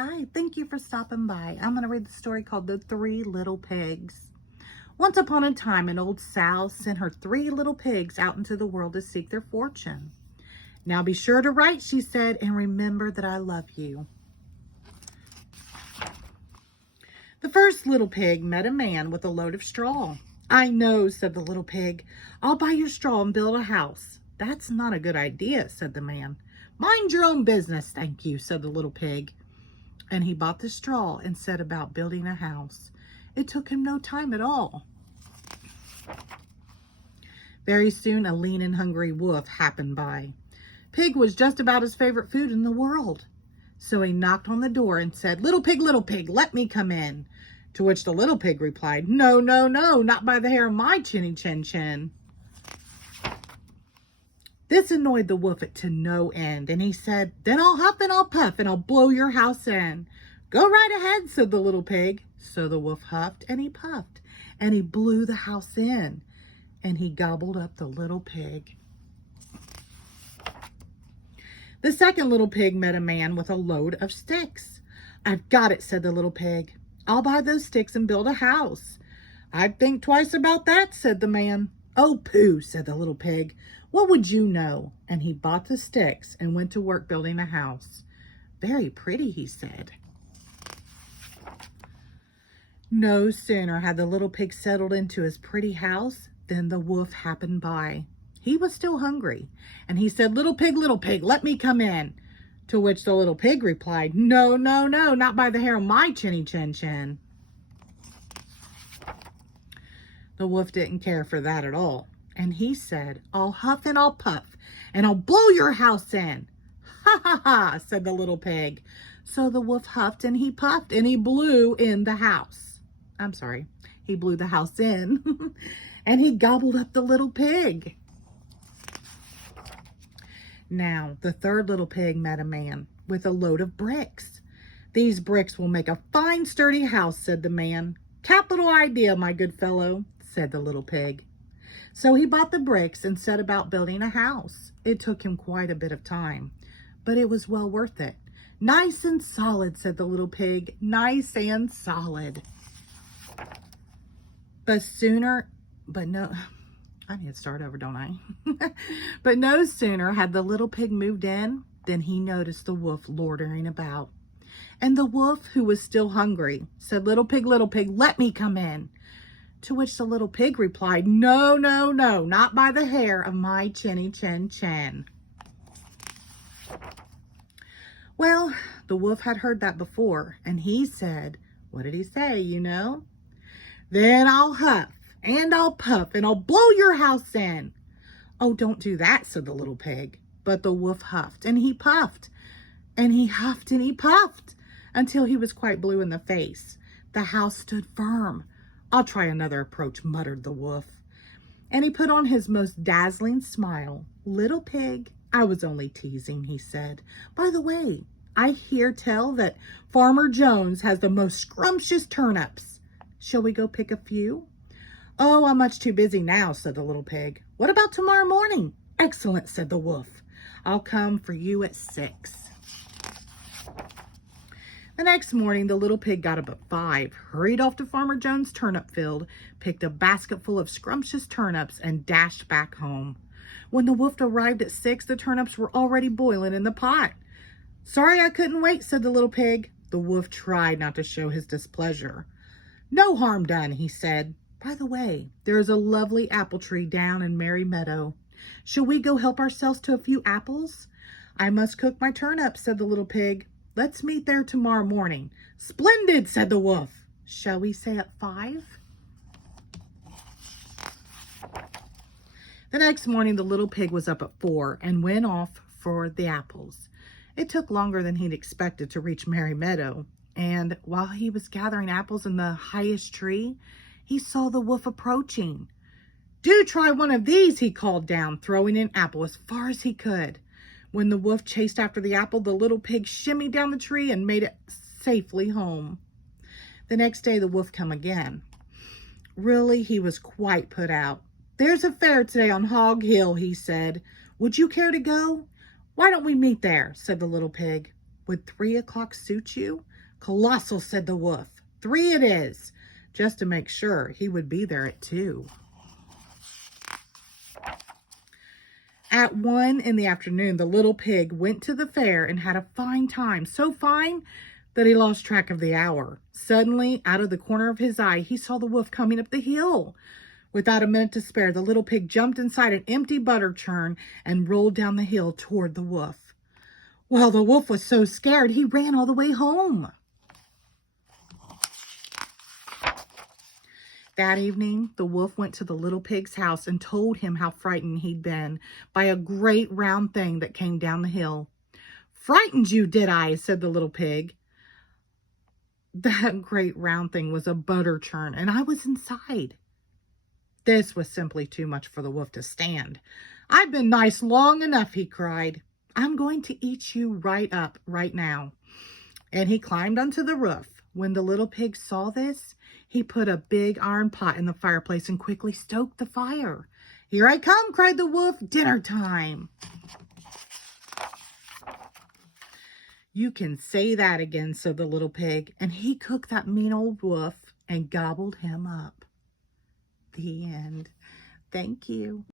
Hi, thank you for stopping by. I'm going to read the story called The Three Little Pigs. Once upon a time, an old sow sent her three little pigs out into the world to seek their fortune. Now be sure to write, she said, and remember that I love you. The first little pig met a man with a load of straw. I know, said the little pig. I'll buy your straw and build a house. That's not a good idea, said the man. Mind your own business, thank you, said the little pig. And he bought the straw and set about building a house. It took him no time at all. Very soon a lean and hungry wolf happened by. Pig was just about his favorite food in the world. So he knocked on the door and said, little pig, let me come in. To which the little pig replied, no, no, no, not by the hair of my chinny chin chin. This annoyed the wolf to no end, and he said, then I'll huff and I'll puff and I'll blow your house in. Go right ahead, said the little pig. So the wolf huffed and he puffed and he blew the house in and he gobbled up the little pig. The second little pig met a man with a load of sticks. I've got it, said the little pig. I'll buy those sticks and build a house. I'd think twice about that, said the man. Oh, pooh, said the little pig. What would you know? And he bought the sticks and went to work building a house. Very pretty, he said. No sooner had the little pig settled into his pretty house than the wolf happened by. He was still hungry, and he said, little pig, let me come in. To which the little pig replied, no, no, no, not by the hair of my chinny chin chin. The wolf didn't care for that at all. And he said, I'll huff and I'll puff and I'll blow your house in. Ha ha ha, said the little pig. So the wolf huffed and he puffed and he blew in the house. He blew the house in and he gobbled up the little pig. Now, the third little pig met a man with a load of bricks. These bricks will make a fine sturdy house, said the man. Capital idea, my good fellow, said the little pig. So he bought the bricks and set about building a house. It took him quite a bit of time, but it was well worth it. Nice and solid, said the little pig. Nice and solid. I need to start over, don't I? But no sooner had the little pig moved in than he noticed the wolf loitering about. And the wolf, who was still hungry, said, little pig, let me come in. To which the little pig replied, no, no, no, not by the hair of my chinny chin chin. Well, the wolf had heard that before, and he said, what did he say, you know? Then I'll huff and I'll puff and I'll blow your house in. Oh, don't do that, said the little pig. But the wolf huffed and he puffed and he huffed and he puffed until he was quite blue in the face. The house stood firm. I'll try another approach, muttered the wolf. And he put on his most dazzling smile. Little pig, I was only teasing, he said. By the way, I hear tell that Farmer Jones has the most scrumptious turnips. Shall we go pick a few? Oh, I'm much too busy now, said the little pig. What about tomorrow morning? Excellent, said the wolf. I'll come for you at 6. The next morning, the little pig got up at 5, hurried off to Farmer Jones' turnip field, picked a basket full of scrumptious turnips, and dashed back home. When the wolf arrived at 6, the turnips were already boiling in the pot. Sorry I couldn't wait, said the little pig. The wolf tried not to show his displeasure. No harm done, he said. By the way, there is a lovely apple tree down in Merry Meadow. Shall we go help ourselves to a few apples? I must cook my turnips, said the little pig. Let's meet there tomorrow morning. Splendid, said the wolf. Shall we say at 5? The next morning, the little pig was up at 4 and went off for the apples. It took longer than he'd expected to reach Merry Meadow, and while he was gathering apples in the highest tree, he saw the wolf approaching. Do try one of these, he called down, throwing an apple as far as he could. When the wolf chased after the apple, the little pig shimmied down the tree and made it safely home. The next day, the wolf came again. Really, he was quite put out. There's a fair today on Hog Hill, he said. Would you care to go? Why don't we meet there, said the little pig. Would 3 o'clock suit you? Colossal, said the wolf. 3 it is, just to make sure he would be there at 2. At 1 in the afternoon, the little pig went to the fair and had a fine time, so fine that he lost track of the hour. Suddenly, out of the corner of his eye, he saw the wolf coming up the hill. Without a minute to spare, the little pig jumped inside an empty butter churn and rolled down the hill toward the wolf. Well, the wolf was so scared, he ran all the way home. That evening, the wolf went to the little pig's house and told him how frightened he'd been by a great round thing that came down the hill. Frightened you, did I? Said the little pig. That great round thing was a butter churn, and I was inside. This was simply too much for the wolf to stand. I've been nice long enough, he cried. I'm going to eat you right up right now. And he climbed onto the roof. When the little pig saw this, he put a big iron pot in the fireplace and quickly stoked the fire. Here I come, cried the wolf. Dinner time. You can say that again, said the little pig. And he cooked that mean old wolf and gobbled him up. The end. Thank you.